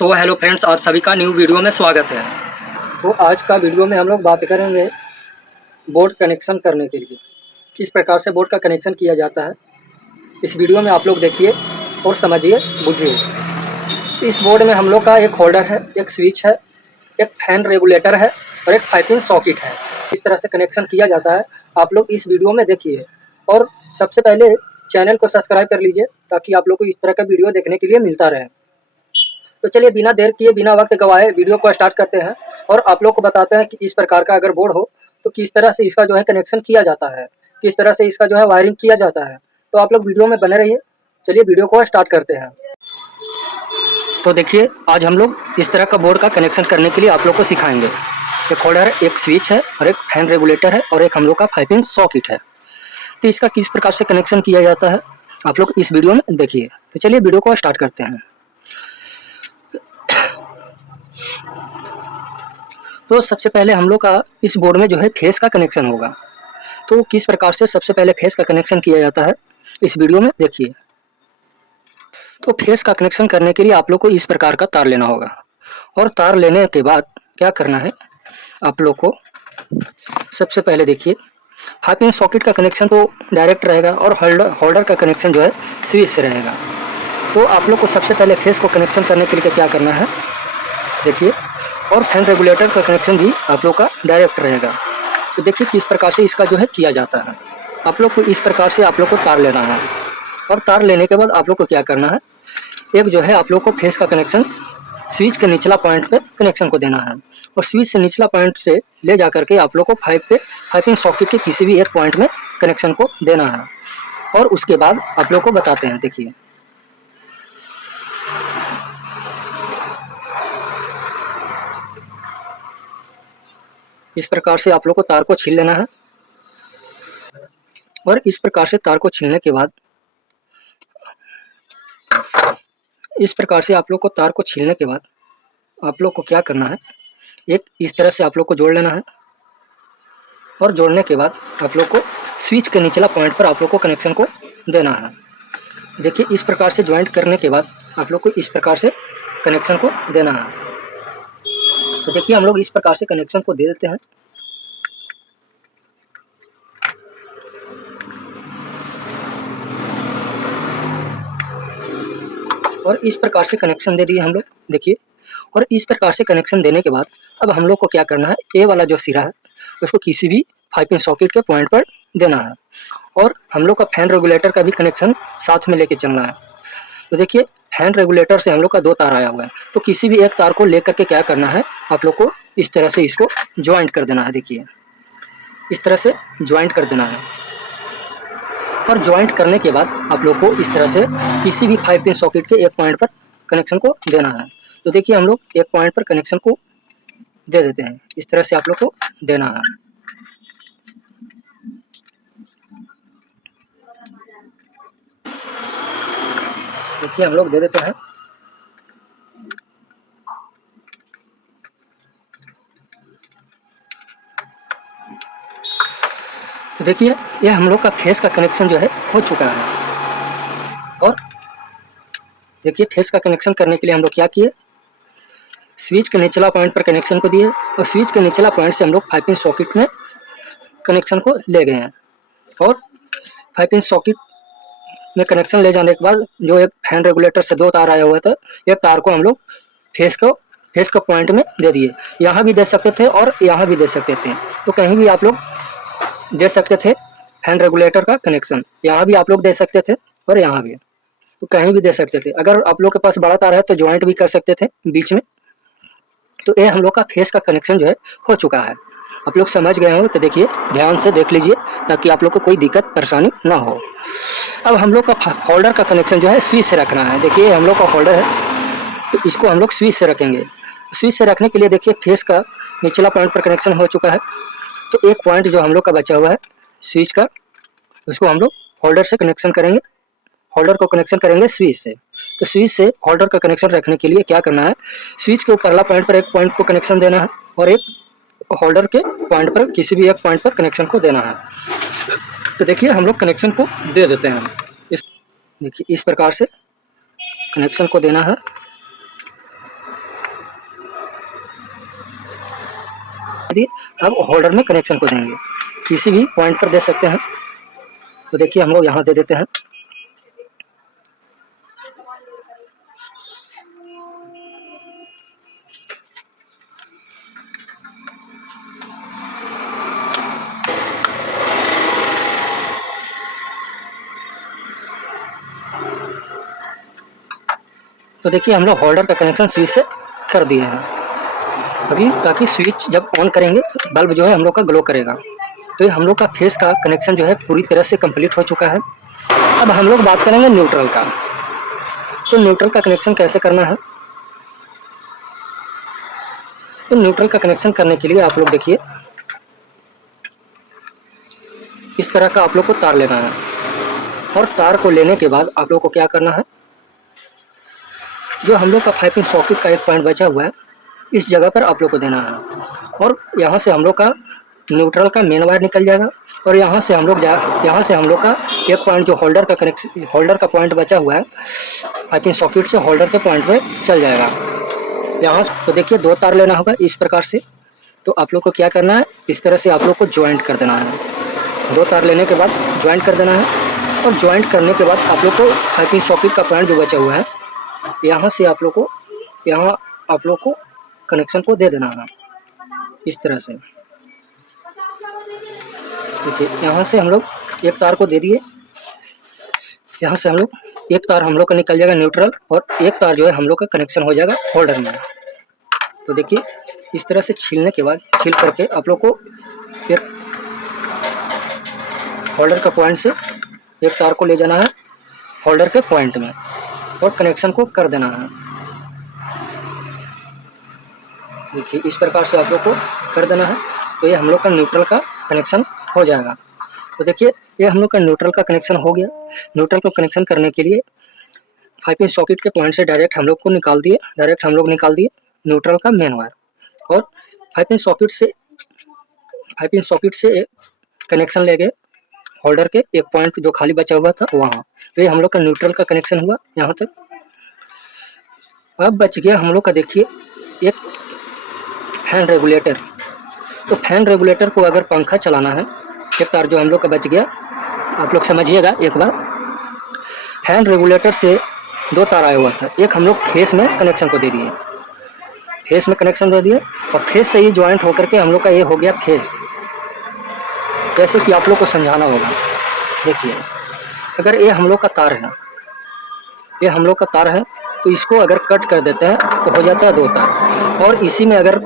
So hello friends, और सभी का न्यू वीडियो में स्वागत है। तो आज का वीडियो में हम लोग बात करेंगे बोर्ड कनेक्शन करने के लिए, किस प्रकार से बोर्ड का कनेक्शन किया जाता है। इस वीडियो में आप लोग देखिए और समझिए, बुझिए। इस बोर्ड में हम लोग का एक होल्डर है, एक स्विच है, एक फैन रेगुलेटर है और एक 5 पिन सॉकेट है। इस तरह से कनेक्शन किया जाता है, आप लोग इस वीडियो में देखिए। और सबसे पहले चैनल को सब्सक्राइब कर लीजिए ताकि आप लोग को इस तरह का वीडियो देखने के लिए मिलता रहे। तो चलिए बिना देर किए, बिना वक्त गवाए वीडियो को स्टार्ट करते हैं और आप लोग को बताते हैं कि इस प्रकार का अगर बोर्ड हो तो किस तरह से इसका जो है कनेक्शन किया जाता है, किस तरह से इसका जो है वायरिंग किया जाता है। तो आप लोग वीडियो में बने रहिए। चलिए वीडियो को स्टार्ट करते हैं। तो देखिए, आज हम लोग इस तरह का बोर्ड का कनेक्शन करने के लिए आप लोग को सिखाएंगे। एक होल्डर है, एक स्विच है और एक फैन रेगुलेटर है और एक हम लोग का 5 पिन सॉकेट है। तो इसका किस प्रकार से कनेक्शन किया जाता है आप लोग इस वीडियो में देखिए। तो चलिए वीडियो को स्टार्ट करते हैं। तो सबसे पहले हम लोग का इस बोर्ड में जो है फेस का कनेक्शन होगा। तो किस प्रकार से सबसे पहले फेस का कनेक्शन किया जाता है इस वीडियो में देखिए। तो फेस का कनेक्शन करने के लिए आप लोग को इस प्रकार का तार लेना होगा और तार लेने के बाद क्या करना है आप लोग को, सबसे पहले देखिए 5 पिन सॉकेट का कनेक्शन तो डायरेक्ट रहेगा और होल्डर का कनेक्शन जो है स्विच से रहेगा। तो आप लोग को सबसे पहले फेस को कनेक्शन करने के लिए क्या करना है देखिए। और फैन रेगुलेटर का कनेक्शन भी आप लोग का डायरेक्ट रहेगा। तो देखिए किस प्रकार से इसका जो है किया जाता है। आप लोग को इस प्रकार से आप लोग को तार लेना है और तार लेने के बाद आप लोग को क्या करना है, एक जो है आप लोग को फेस का कनेक्शन स्विच के निचला पॉइंट पे कनेक्शन को देना है और स्विच से निचला पॉइंट से ले जा करके आप लोग को 5 पिन सॉकेट के किसी भी एक पॉइंट में कनेक्शन को देना है। और उसके बाद आप लोग को बताते हैं देखिए। इस प्रकार से आप लोग को तार को छील लेना है और इस प्रकार से तार को छीलने के बाद आप लोग को क्या करना है, एक इस तरह से आप लोग को जोड़ लेना है और जोड़ने के बाद आप लोग को स्विच के निचला पॉइंट पर आप लोग को कनेक्शन को देना है। देखिए इस प्रकार से ज्वाइंट करने के बाद आप लोग को इस प्रकार से कनेक्शन को देना है। तो देखिए हम लोग इस प्रकार से कनेक्शन को दे देते हैं। और इस प्रकार से कनेक्शन दे दिए हम लोग देखिए। और इस प्रकार से कनेक्शन देने के बाद अब हम लोग को क्या करना है, ए वाला जो सिरा है उसको किसी भी 5 पिन सॉकेट के पॉइंट पर देना है और हम लोग का फैन रेगुलेटर का भी कनेक्शन साथ में लेके चलना है। तो देखिए फैन रेगुलेटर से हम लोग का 2 तार आया हुआ है, तो किसी भी एक तार को लेकर के क्या करना है आप लोग को इस तरह से इसको ज्वाइंट कर देना है। देखिए इस तरह से ज्वाइंट कर देना है और ज्वाइंट करने के बाद आप लोग को इस तरह से किसी भी 5 पिन सॉकेट के एक पॉइंट पर कनेक्शन को देना है। तो देखिए हम लोग एक पॉइंट पर कनेक्शन को दे देते हैं, इस तरह से आप लोग को देना है। देखिए हम लोग दे देते हैं। तो देखिए यह हम लोग का फेस का कनेक्शन जो है हो चुका है। और देखिए फेस का कनेक्शन करने के लिए हम लोग क्या किए, स्विच के निचला पॉइंट पर कनेक्शन को दिए और स्विच के निचला पॉइंट से हम लोग 5 पिन सॉकेट में कनेक्शन को ले गए हैं। और 5 पिन सॉकेट में कनेक्शन ले जाने के बाद जो एक फैन रेगुलेटर से 2 तार आया हुआ था, एक तार को हम लोग फेस का पॉइंट में दे दिए। यहाँ भी दे सकते थे और यहाँ भी दे सकते थे, तो कहीं भी आप लोग दे सकते थे फैन रेगुलेटर का कनेक्शन। यहाँ भी आप लोग दे सकते थे और यहाँ भी, तो कहीं भी दे सकते थे। अगर आप लोग के पास बड़ा तार है तो ज्वाइंट भी कर सकते थे बीच में। तो ये हम लोग का फेस का कनेक्शन जो है हो चुका है। आप लोग समझ गए हो तो देखिए ध्यान से देख लीजिए ताकि आप लोग को कोई दिक्कत परेशानी ना हो। अब हम लोग का होल्डर का कनेक्शन जो है स्विच से रखना है। देखिए हम लोग का होल्डर है तो इसको हम लोग स्विच से रखेंगे। स्विच से रखने के लिए देखिए फेस का निचला पॉइंट पर कनेक्शन हो चुका है, तो एक पॉइंट जो हम लोग का बचा हुआ है स्विच का, उसको हम लोग होल्डर से कनेक्शन करेंगे। होल्डर को कनेक्शन करेंगे स्विच से। तो स्विच से होल्डर का कनेक्शन रखने के लिए क्या करना है, स्विच के ऊपरला पॉइंट पर एक पॉइंट को कनेक्शन देना है और एक होल्डर के पॉइंट पर किसी भी एक पॉइंट पर कनेक्शन को देना है। तो देखिए हम लोग कनेक्शन को दे देते हैं। देखिए इस प्रकार से कनेक्शन को देना है दिए, अब होल्डर में कनेक्शन को देंगे, किसी भी पॉइंट पर दे सकते हैं। तो देखिए हम लोग यहाँ दे देते हैं। तो देखिए हम लोग होल्डर का कनेक्शन स्विच से कर दिए हैं अभी, ताकि स्विच जब ऑन करेंगे बल्ब जो है हम लोग का ग्लो करेगा। तो ये हम लोग का फेस का कनेक्शन जो है पूरी तरह से कंप्लीट हो चुका है। अब हम लोग बात करेंगे न्यूट्रल का। तो न्यूट्रल का कनेक्शन कैसे करना है? तो न्यूट्रल का कनेक्शन करने के लिए आप लोग देखिए इस तरह का आप लोग को तार लेना है, और तार को लेने के बाद आप लोग को क्या करना है, जो हम लोग का 5 पिन सॉकेट का एक पॉइंट बचा हुआ है इस जगह पर आप लोग को देना है, और यहाँ से हम लोग का न्यूट्रल का मेन वायर निकल जाएगा, और यहाँ से हम लोग का एक पॉइंट जो होल्डर का पॉइंट बचा हुआ है 5 पिन सॉकेट से होल्डर के पॉइंट पे चल जाएगा। यहाँ तो देखिए 2 तार लेना होगा इस प्रकार से। तो आप लोग को क्या करना है, इस तरह से आप लोग को ज्वाइंट कर देना है। 2 तार लेने के बाद ज्वाइंट कर देना है, और ज्वाइंट करने के बाद आप लोग को 5 पिन सॉकेट का पॉइंट जो बचा हुआ है यहाँ से आप लोग को कनेक्शन को दे देना है इस तरह से। देखिए यहाँ से हम लोग एक तार को दे दिए, यहाँ से हम लोग एक तार हम लोग का निकल जाएगा न्यूट्रल, और एक तार जो है हम लोग का कनेक्शन हो जाएगा होल्डर में। तो देखिए इस तरह से छील करके आप लोग को फिर होल्डर का पॉइंट से एक तार को ले जाना है होल्डर के पॉइंट में, और कनेक्शन को कर देना है। देखिए इस प्रकार से आप लोग को कर देना है। तो ये हम लोग का न्यूट्रल का कनेक्शन हो जाएगा। तो देखिए ये हम लोग का न्यूट्रल का कनेक्शन हो गया। न्यूट्रल को कनेक्शन करने के लिए 5 पिन सॉकेट के पॉइंट से डायरेक्ट हम लोग निकाल दिए न्यूट्रल का मेन वायर, और 5 पिन सॉकेट से कनेक्शन ले गए होल्डर के एक पॉइंट जो खाली बचा हुआ था वहाँ। तो ये हम लोग का न्यूट्रल का कनेक्शन हुआ यहाँ तक। अब बच गया हम लोग का देखिए एक फैन रेगुलेटर। तो फैन रेगुलेटर को अगर पंखा चलाना है, एक तार जो हम लोग का बच गया, आप लोग समझिएगा एक बार। फैन रेगुलेटर से 2 तार आया हुआ था, एक हम लोग फेस में कनेक्शन को दे दिए, फेस में कनेक्शन दे दिए, और फेस से ही ज्वाइंट होकर के हम लोग का ये हो गया फेस। जैसे कि आप लोग को समझाना होगा, देखिए अगर ये हम लोग का तार है, तो इसको अगर कट कर देते हैं तो हो जाता है 2 तार। और इसी में अगर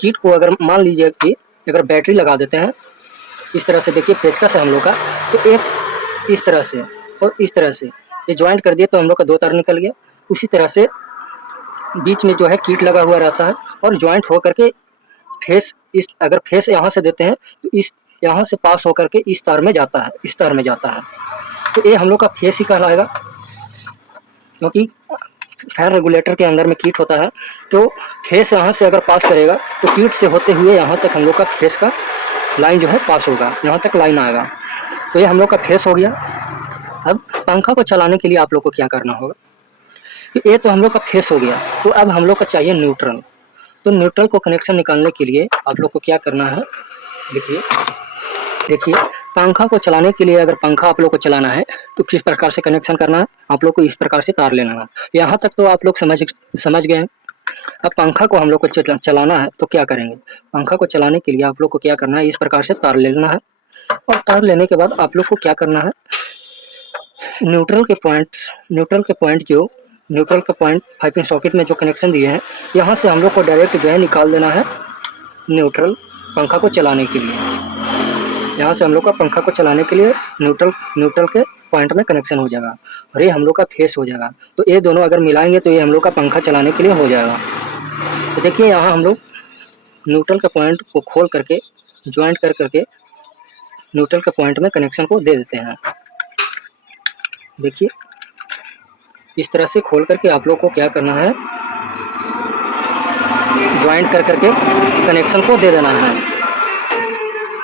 किट को अगर मान लीजिए कि अगर बैटरी लगा देते हैं इस तरह से, देखिए पेचकस से हम लोग का, तो एक इस तरह से और इस तरह से ये ज्वाइंट कर दिए तो हम लोग का 2 तार निकल गया। उसी तरह से बीच में जो है किट लगा हुआ रहता है, और ज्वाइंट होकर के अगर फेस यहाँ से देते हैं तो इस यहाँ से पास होकर के इस तार में जाता है, तो ये हम लोग का फेस ही कहलाएगा। क्योंकि फैन रेगुलेटर के अंदर में किट होता है, तो फेस यहाँ से अगर पास करेगा तो किट से होते हुए यहाँ तक हम लोग का फेस का लाइन जो है पास होगा, यहाँ तक लाइन आएगा। तो ये हम लोग का फेस हो गया। अब पंखा को चलाने के लिए आप लोग को क्या करना होगा, तो ये तो हम लोग का फेस हो गया। तो अब हम लोग का चाहिए न्यूट्रल। तो न्यूट्रल को कनेक्शन निकालने के लिए आप लोग को क्या करना है, देखिए पंखा को चलाने के लिए अगर पंखा आप लोग को चलाना है तो किस प्रकार से कनेक्शन करना है, आप लोग को इस प्रकार से तार लेना है। यहाँ तक तो आप लोग समझ गए हैं। अब पंखा को हम लोग को चलाना है तो क्या करेंगे, पंखा को चलाने के लिए आप लोग को क्या करना है, इस प्रकार से तार ले लेना है, और तार लेने के बाद आप लोग को क्या करना है, न्यूट्रल के पॉइंट 5 पिन सॉकेट में जो कनेक्शन दिए हैं यहाँ से हम लोग को डायरेक्ट जो है निकाल देना है न्यूट्रल, पंखा को चलाने के लिए। यहाँ से हम लोग का पंखा को चलाने के लिए न्यूट्रल के पॉइंट में कनेक्शन हो जाएगा, और ये हम लोग का फेस हो जाएगा। तो ये दोनों अगर मिलाएंगे तो ये हम लोग का पंखा चलाने के लिए हो जाएगा। तो देखिए यहाँ हम लोग न्यूट्रल के पॉइंट को खोल करके ज्वाइंट कर करके न्यूट्रल के पॉइंट में कनेक्शन को दे देते हैं। देखिए इस तरह से खोल करके आप लोग को क्या करना है, ज्वाइंट कर करके कनेक्शन को दे देना है।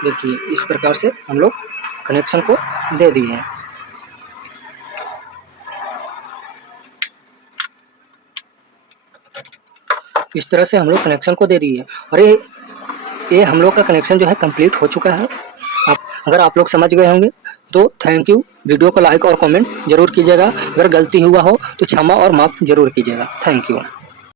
देखिए इस प्रकार से हम लोग कनेक्शन को दे दिए हैं। इस तरह से हम लोग कनेक्शन को दे दिए। और ये ये हम लोग का कनेक्शन जो है कंप्लीट हो चुका है। अगर आप लोग समझ गए होंगे तो थैंक यू। वीडियो को लाइक और कमेंट जरूर कीजिएगा। अगर गलती हुआ हो तो क्षमा और माफ़ जरूर कीजिएगा। Thank you.